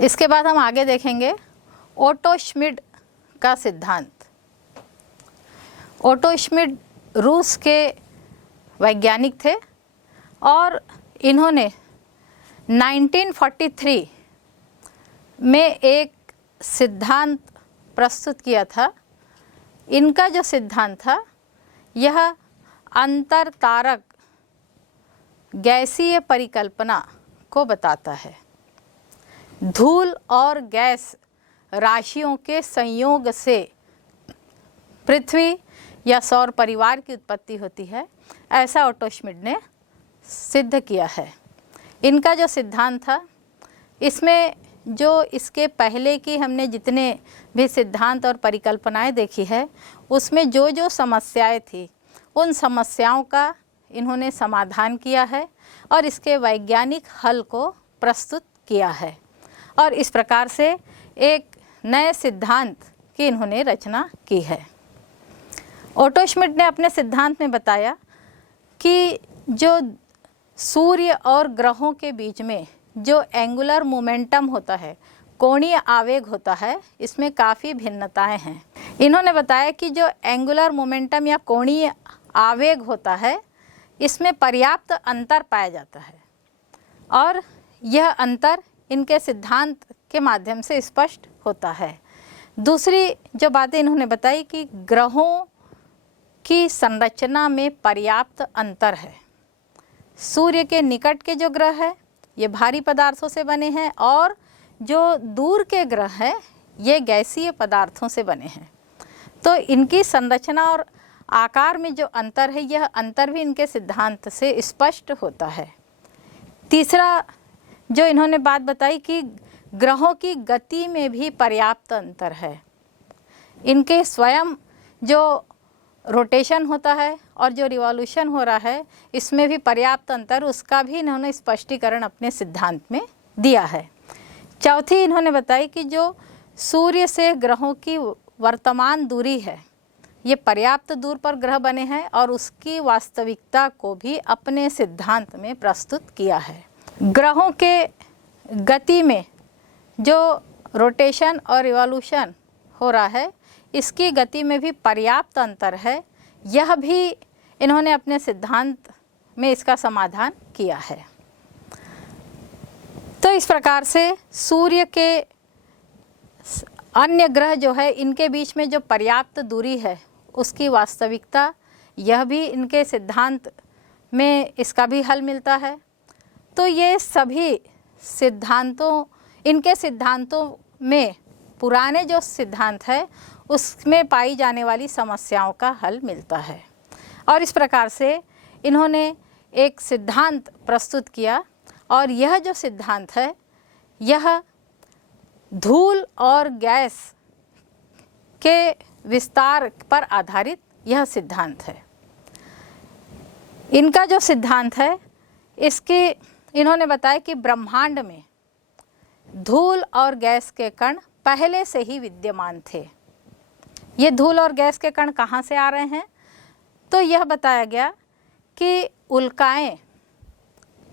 इसके बाद हम आगे देखेंगे ओटो श्मिड का सिद्धांत। ओटो श्मिड रूस के वैज्ञानिक थे और इन्होंने 1943 में एक सिद्धांत प्रस्तुत किया था। इनका जो सिद्धांत था यह अंतरतारक गैसीय परिकल्पना को बताता है। धूल और गैस राशियों के संयोग से पृथ्वी या सौर परिवार की उत्पत्ति होती है, ऐसा ओटो श्मिड ने सिद्ध किया है। इनका जो सिद्धांत था, इसमें जो इसके पहले की हमने जितने भी सिद्धांत और परिकल्पनाएं देखी है, उसमें जो जो समस्याएं थी उन समस्याओं का इन्होंने समाधान किया है और इसके वैज्ञानिक हल को प्रस्तुत किया है और इस प्रकार से एक नए सिद्धांत की इन्होंने रचना की है। ओटो श्मिड ने अपने सिद्धांत में बताया कि जो सूर्य और ग्रहों के बीच में जो एंगुलर मोमेंटम होता है, कोणीय आवेग होता है, इसमें काफ़ी भिन्नताएं हैं। इन्होंने बताया कि जो एंगुलर मोमेंटम या कोणीय आवेग होता है, इसमें पर्याप्त अंतर पाया जाता है और यह अंतर इनके सिद्धांत के माध्यम से स्पष्ट होता है। दूसरी जो बातें इन्होंने बताई कि ग्रहों की संरचना में पर्याप्त अंतर है। सूर्य के निकट के जो ग्रह है ये भारी पदार्थों से बने हैं और जो दूर के ग्रह हैं ये गैसीय पदार्थों से बने हैं। तो इनकी संरचना और आकार में जो अंतर है, यह अंतर भी इनके सिद्धांत से स्पष्ट होता है। तीसरा जो इन्होंने बात बताई कि ग्रहों की गति में भी पर्याप्त अंतर है। इनके स्वयं जो रोटेशन होता है और जो रिवॉल्यूशन हो रहा है, इसमें भी पर्याप्त अंतर, उसका भी इन्होंने स्पष्टीकरण अपने सिद्धांत में दिया है। चौथी इन्होंने बताई कि जो सूर्य से ग्रहों की वर्तमान दूरी है, ये पर्याप्त दूर पर ग्रह बने हैं और उसकी वास्तविकता को भी अपने सिद्धांत में प्रस्तुत किया है। ग्रहों के गति में जो रोटेशन और रिवॉल्यूशन हो रहा है, इसकी गति में भी पर्याप्त अंतर है, यह भी इन्होंने अपने सिद्धांत में इसका समाधान किया है। तो इस प्रकार से सूर्य के अन्य ग्रह जो है, इनके बीच में जो पर्याप्त दूरी है उसकी वास्तविकता, यह भी इनके सिद्धांत में इसका भी हल मिलता है। तो ये सभी सिद्धांतों, इनके सिद्धांतों में पुराने जो सिद्धांत है उसमें पाई जाने वाली समस्याओं का हल मिलता है और इस प्रकार से इन्होंने एक सिद्धांत प्रस्तुत किया और यह जो सिद्धांत है यह धूल और गैस के विस्तार पर आधारित यह सिद्धांत है। इनका जो सिद्धांत है, इसकी इन्होंने बताया कि ब्रह्मांड में धूल और गैस के कण पहले से ही विद्यमान थे। ये धूल और गैस के कण कहाँ से आ रहे हैं? तो यह बताया गया कि उल्काएं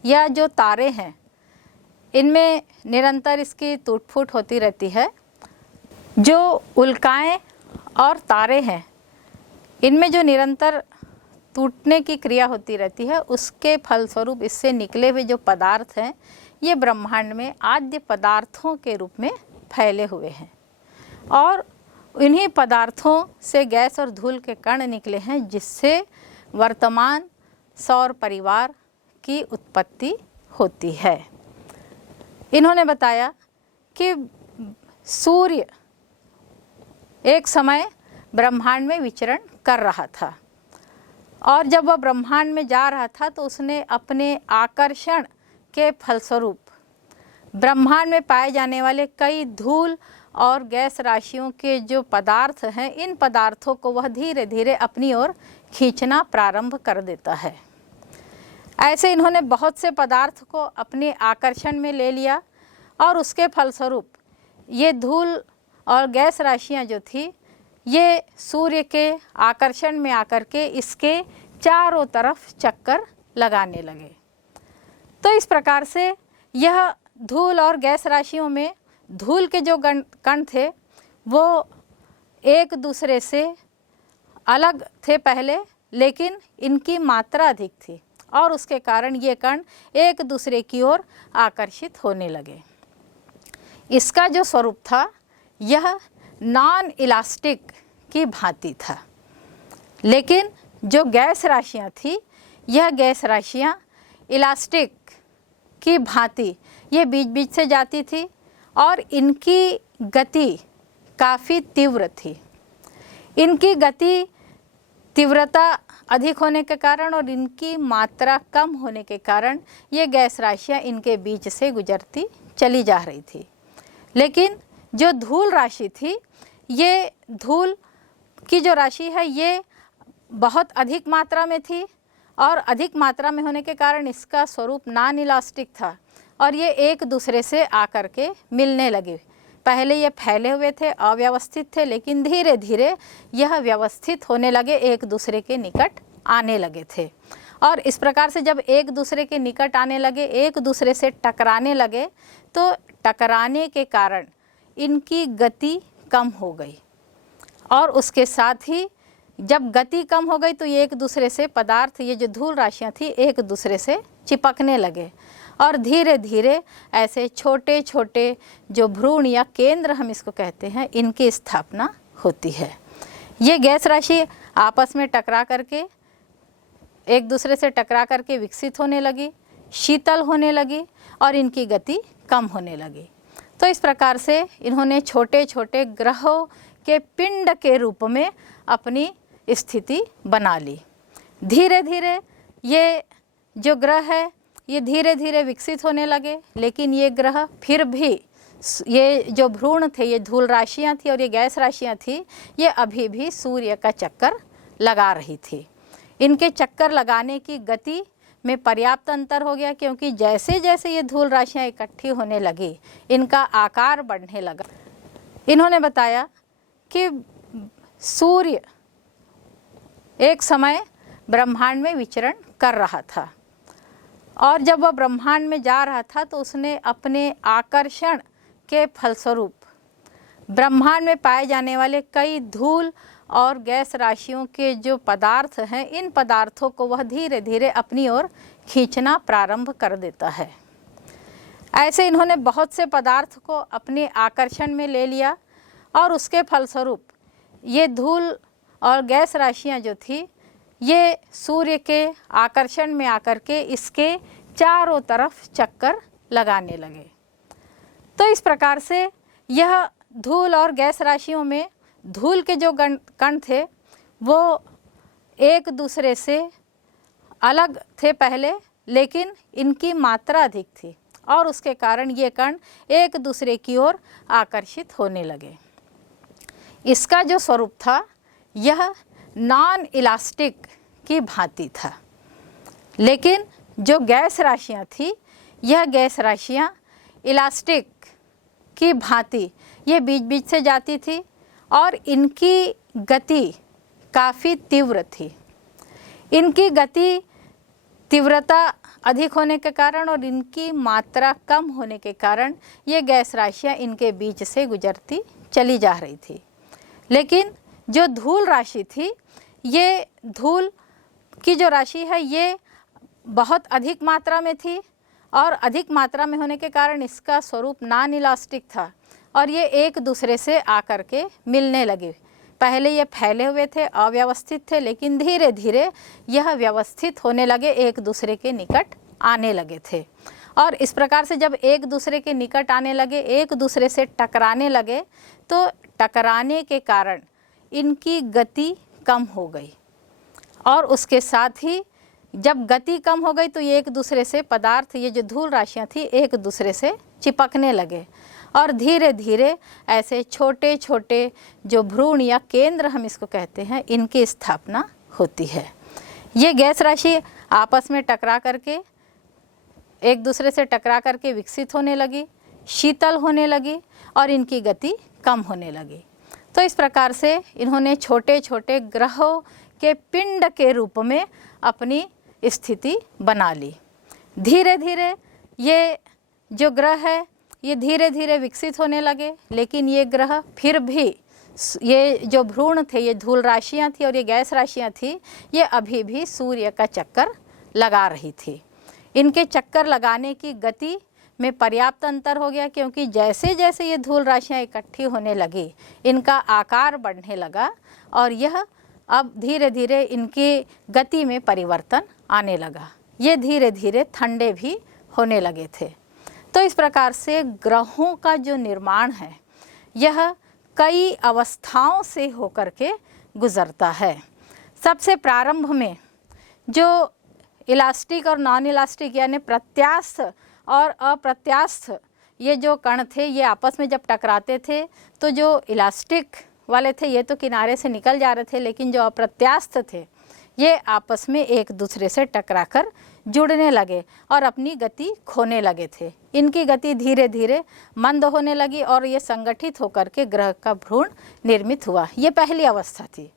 या जो तारे हैं, इनमें निरंतर इसकी टूट फूट होती रहती है। जो उल्काएं और तारे हैं, इनमें जो निरंतर टूटने की क्रिया होती रहती है, उसके फलस्वरूप इससे निकले हुए जो पदार्थ हैं, ये ब्रह्मांड में आद्य पदार्थों के रूप में फैले हुए हैं और इन्हीं पदार्थों से गैस और धूल के कण निकले हैं, जिससे वर्तमान सौर परिवार की उत्पत्ति होती है। इन्होंने बताया कि सूर्य एक समय ब्रह्मांड में विचरण कर रहा था और जब वह ब्रह्मांड में जा रहा था तो उसने अपने आकर्षण के फलस्वरूप ब्रह्मांड में पाए जाने वाले कई धूल और गैस राशियों के जो पदार्थ हैं, इन पदार्थों को वह धीरे धीरे अपनी ओर खींचना प्रारंभ कर देता है। ऐसे इन्होंने बहुत से पदार्थ को अपने आकर्षण में ले लिया और उसके फलस्वरूप ये धूल और गैस राशियां जो थी, ये सूर्य के आकर्षण में आकर के इसके चारों तरफ चक्कर लगाने लगे। तो इस प्रकार से यह धूल और गैस राशियों में धूल के जो कण थे वो एक दूसरे से अलग थे पहले, लेकिन इनकी मात्रा अधिक थी और उसके कारण ये कण एक दूसरे की ओर आकर्षित होने लगे। इसका जो स्वरूप था यह नॉन इलास्टिक की भांति था, लेकिन जो गैस राशियाँ थी यह गैस राशियाँ इलास्टिक की भांति ये बीच बीच से जाती थी और इनकी गति काफ़ी तीव्र थी। इनकी गति तीव्रता अधिक होने के कारण और इनकी मात्रा कम होने के कारण ये गैस राशियाँ इनके बीच से गुजरती चली जा रही थी। लेकिन जो धूल राशि थी, ये धूल की जो राशि है ये बहुत अधिक मात्रा में थी और अधिक मात्रा में होने के कारण इसका स्वरूप नॉन इलास्टिक था और ये एक दूसरे से आकर के मिलने लगे। पहले ये फैले हुए थे, अव्यवस्थित थे, लेकिन धीरे धीरे यह व्यवस्थित होने लगे, एक दूसरे के निकट आने लगे थे। और इस प्रकार से जब एक दूसरे के निकट आने लगे, एक दूसरे से टकराने लगे, तो टकराने के कारण इनकी गति कम हो गई और उसके साथ ही जब गति कम हो गई तो ये एक दूसरे से पदार्थ, ये जो धूल राशियाँ थी, एक दूसरे से चिपकने लगे और धीरे धीरे ऐसे छोटे छोटे जो भ्रूण या केंद्र हम इसको कहते हैं, इनकी स्थापना होती है। ये गैस राशि आपस में टकरा करके, एक दूसरे से टकरा करके विकसित होने लगी, शीतल होने लगी और इनकी गति कम होने लगी। तो इस प्रकार से इन्होंने छोटे छोटे ग्रहों के पिंड के रूप में अपनी स्थिति बना ली। धीरे धीरे ये जो ग्रह है ये धीरे धीरे विकसित होने लगे, लेकिन ये ग्रह फिर भी, ये जो भ्रूण थे, ये धूल राशियाँ थी और ये गैस राशियाँ थी, ये अभी भी सूर्य का चक्कर लगा रही थी। इनके चक्कर लगाने की गति में पर्याप्त अंतर हो गया, क्योंकि जैसे जैसे ये धूल राशियाँ इकट्ठी होने लगी इनका आकार बढ़ने लगा। इन्होंने बताया कि सूर्य एक समय ब्रह्मांड में विचरण कर रहा था और जब वह ब्रह्मांड में जा रहा था तो उसने अपने आकर्षण के फलस्वरूप ब्रह्मांड में पाए जाने वाले कई धूल और गैस राशियों के जो पदार्थ हैं, इन पदार्थों को वह धीरे धीरे अपनी ओर खींचना प्रारंभ कर देता है। ऐसे इन्होंने बहुत से पदार्थ को अपने आकर्षण में ले लिया और उसके फलस्वरूप ये धूल और गैस राशियाँ जो थी ये सूर्य के आकर्षण में आकर के इसके चारों तरफ चक्कर लगाने लगे। तो इस प्रकार से यह धूल और गैस राशियों में धूल के जो कण थे वो एक दूसरे से अलग थे पहले, लेकिन इनकी मात्रा अधिक थी और उसके कारण ये कण एक दूसरे की ओर आकर्षित होने लगे। इसका जो स्वरूप था यह नॉन इलास्टिक की भांति था, लेकिन जो गैस राशियाँ थी यह गैस राशियाँ इलास्टिक की भांति ये बीच बीच से जाती थी और इनकी गति काफ़ी तीव्र थी। इनकी गति तीव्रता अधिक होने के कारण और इनकी मात्रा कम होने के कारण ये गैस राशियाँ इनके बीच से गुजरती चली जा रही थी। लेकिन जो धूल राशि थी, ये धूल की जो राशि है ये बहुत अधिक मात्रा में थी और अधिक मात्रा में होने के कारण इसका स्वरूप नॉन इलास्टिक था और ये एक दूसरे से आकर के मिलने लगे। पहले ये फैले हुए थे, अव्यवस्थित थे, लेकिन धीरे धीरे यह व्यवस्थित होने लगे, एक दूसरे के निकट आने लगे थे। और इस प्रकार से जब एक दूसरे के निकट आने लगे, एक दूसरे से टकराने लगे, तो टकराने के कारण इनकी गति कम हो गई और उसके साथ ही जब गति कम हो गई तो ये एक दूसरे से पदार्थ, ये जो धूल राशियाँ थी, एक दूसरे से चिपकने लगे और धीरे धीरे ऐसे छोटे छोटे जो भ्रूण या केंद्र हम इसको कहते हैं, इनकी स्थापना होती है। ये गैस राशि आपस में टकरा करके, एक दूसरे से टकरा करके विकसित होने लगी, शीतल होने लगी और इनकी गति कम होने लगी। तो इस प्रकार से इन्होंने छोटे छोटे ग्रहों के पिंड के रूप में अपनी स्थिति बना ली। धीरे धीरे ये जो ग्रह है ये धीरे धीरे विकसित होने लगे, लेकिन ये ग्रह फिर भी, ये जो भ्रूण थे, ये धूल राशियाँ थी और ये गैस राशियाँ थी, ये अभी भी सूर्य का चक्कर लगा रही थी। इनके चक्कर लगाने की गति में पर्याप्त अंतर हो गया, क्योंकि जैसे जैसे ये धूल राशियाँ इकट्ठी होने लगी, इनका आकार बढ़ने लगा और यह अब धीरे धीरे इनकी गति में परिवर्तन आने लगा। ये धीरे धीरे ठंडे भी होने लगे थे। तो इस प्रकार से ग्रहों का जो निर्माण है यह कई अवस्थाओं से होकर के गुजरता है। सबसे प्रारंभ में जो इलास्टिक और नॉन इलास्टिक यानी प्रत्यास्थ और अप्रत्यास्थ ये जो कण थे, ये आपस में जब टकराते थे तो जो इलास्टिक वाले थे ये तो किनारे से निकल जा रहे थे, लेकिन जो अप्रत्यास्थ थे ये आपस में एक दूसरे से टकराकर जुड़ने लगे और अपनी गति खोने लगे थे। इनकी गति धीरे धीरे मंद होने लगी और ये संगठित होकर के ग्रह का भ्रूण निर्मित हुआ। ये पहली अवस्था थी।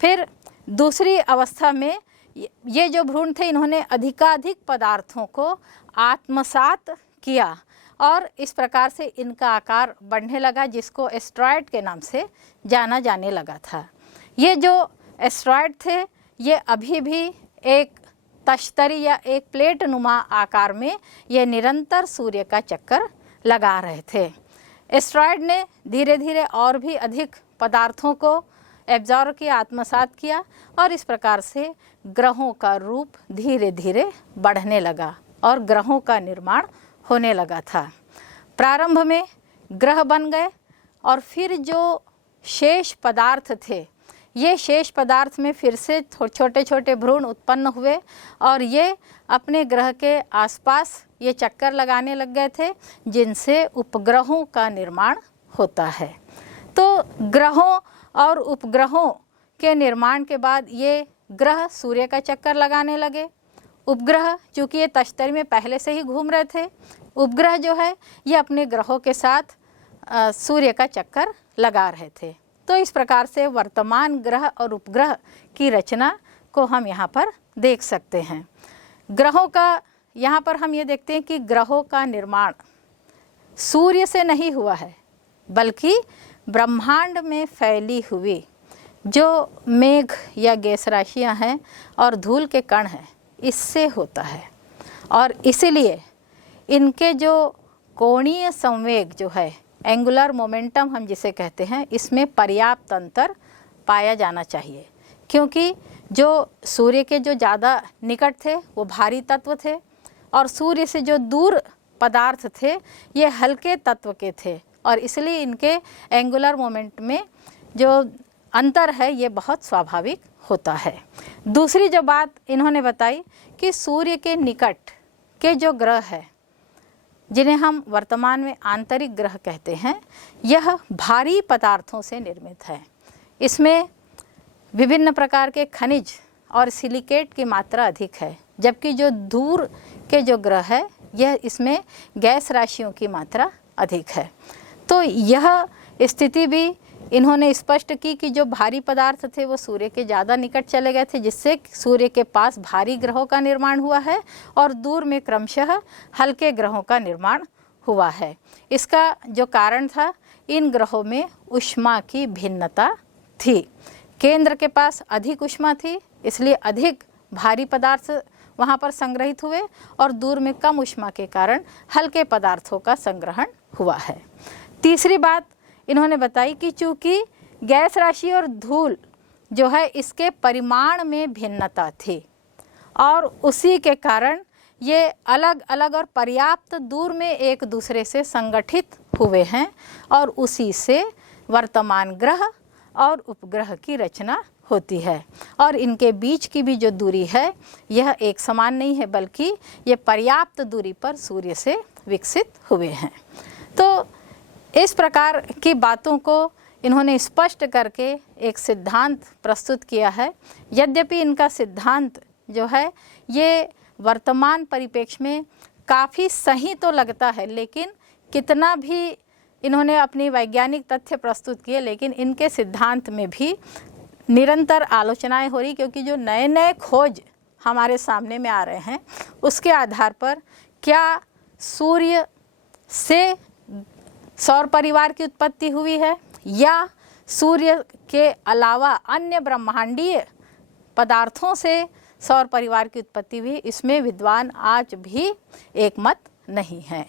फिर दूसरी अवस्था में ये जो भ्रूण थे, इन्होंने अधिकाधिक पदार्थों को आत्मसात किया और इस प्रकार से इनका आकार बढ़ने लगा, जिसको एस्ट्रॉयड के नाम से जाना जाने लगा था। ये जो एस्ट्रॉयड थे ये अभी भी एक तश्तरी या एक प्लेट नुमा आकार में ये निरंतर सूर्य का चक्कर लगा रहे थे। एस्ट्रॉयड ने धीरे धीरे और भी अधिक पदार्थों को एब्जॉर्व किया, आत्मसात किया और इस प्रकार से ग्रहों का रूप धीरे धीरे बढ़ने लगा और ग्रहों का निर्माण होने लगा था। प्रारंभ में ग्रह बन गए और फिर जो शेष पदार्थ थे, ये शेष पदार्थ में फिर से छोटे छोटे भ्रूण उत्पन्न हुए और ये अपने ग्रह के आसपास ये चक्कर लगाने लग गए थे, जिनसे उपग्रहों का निर्माण होता है। तो ग्रहों और उपग्रहों के निर्माण के बाद ये ग्रह सूर्य का चक्कर लगाने लगे। उपग्रह चूँकि ये तश्तरी में पहले से ही घूम रहे थे, उपग्रह जो है ये अपने ग्रहों के साथ सूर्य का चक्कर लगा रहे थे। तो इस प्रकार से वर्तमान ग्रह और उपग्रह की रचना को हम यहाँ पर देख सकते हैं। ग्रहों का यहाँ पर हम ये देखते हैं कि ग्रहों का निर्माण सूर्य से नहीं हुआ है, बल्कि ब्रह्मांड में फैली हुई जो मेघ या गैस राशियाँ हैं और धूल के कण हैं, इससे होता है। और इसीलिए इनके जो कोणीय संवेग जो है, एंगुलर मोमेंटम हम जिसे कहते हैं, इसमें पर्याप्त अंतर पाया जाना चाहिए, क्योंकि जो सूर्य के जो ज़्यादा निकट थे वो भारी तत्व थे और सूर्य से जो दूर पदार्थ थे ये हल्के तत्व के थे और इसलिए इनके एंगुलर मोमेंट में जो अंतर है ये बहुत स्वाभाविक होता है। दूसरी जो बात इन्होंने बताई कि सूर्य के निकट के जो ग्रह है, जिन्हें हम वर्तमान में आंतरिक ग्रह कहते हैं, यह भारी पदार्थों से निर्मित है। इसमें विभिन्न प्रकार के खनिज और सिलिकेट की मात्रा अधिक है, जबकि जो दूर के जो ग्रह है यह इसमें गैस राशियों की मात्रा अधिक है। तो यह स्थिति भी इन्होंने स्पष्ट की कि जो भारी पदार्थ थे वो सूर्य के ज़्यादा निकट चले गए थे, जिससे सूर्य के पास भारी ग्रहों का निर्माण हुआ है और दूर में क्रमशः हल्के ग्रहों का निर्माण हुआ है। इसका जो कारण था, इन ग्रहों में ऊष्मा की भिन्नता थी। केंद्र के पास अधिक ऊष्मा थी, इसलिए अधिक भारी पदार्थ वहाँ पर संग्रहित हुए और दूर में कम ऊष्मा के कारण हल्के पदार्थों का संग्रहण हुआ है। तीसरी बात इन्होंने बताई कि चूँकि गैस राशि और धूल जो है इसके परिमाण में भिन्नता थी और उसी के कारण ये अलग अलग और पर्याप्त दूर में एक दूसरे से संगठित हुए हैं और उसी से वर्तमान ग्रह और उपग्रह की रचना होती है। और इनके बीच की भी जो दूरी है यह एक समान नहीं है, बल्कि ये पर्याप्त दूरी पर सूर्य से विकसित हुए हैं। तो इस प्रकार की बातों को इन्होंने स्पष्ट करके एक सिद्धांत प्रस्तुत किया है। यद्यपि इनका सिद्धांत जो है ये वर्तमान परिप्रेक्ष्य में काफ़ी सही तो लगता है, लेकिन कितना भी इन्होंने अपनी वैज्ञानिक तथ्य प्रस्तुत किए, लेकिन इनके सिद्धांत में भी निरंतर आलोचनाएं हो रही, क्योंकि जो नए नए खोज हमारे सामने में आ रहे हैं उसके आधार पर क्या सूर्य से सौर परिवार की उत्पत्ति हुई है या सूर्य के अलावा अन्य ब्रह्मांडीय पदार्थों से सौर परिवार की उत्पत्ति हुई, इसमें विद्वान आज भी एकमत नहीं है।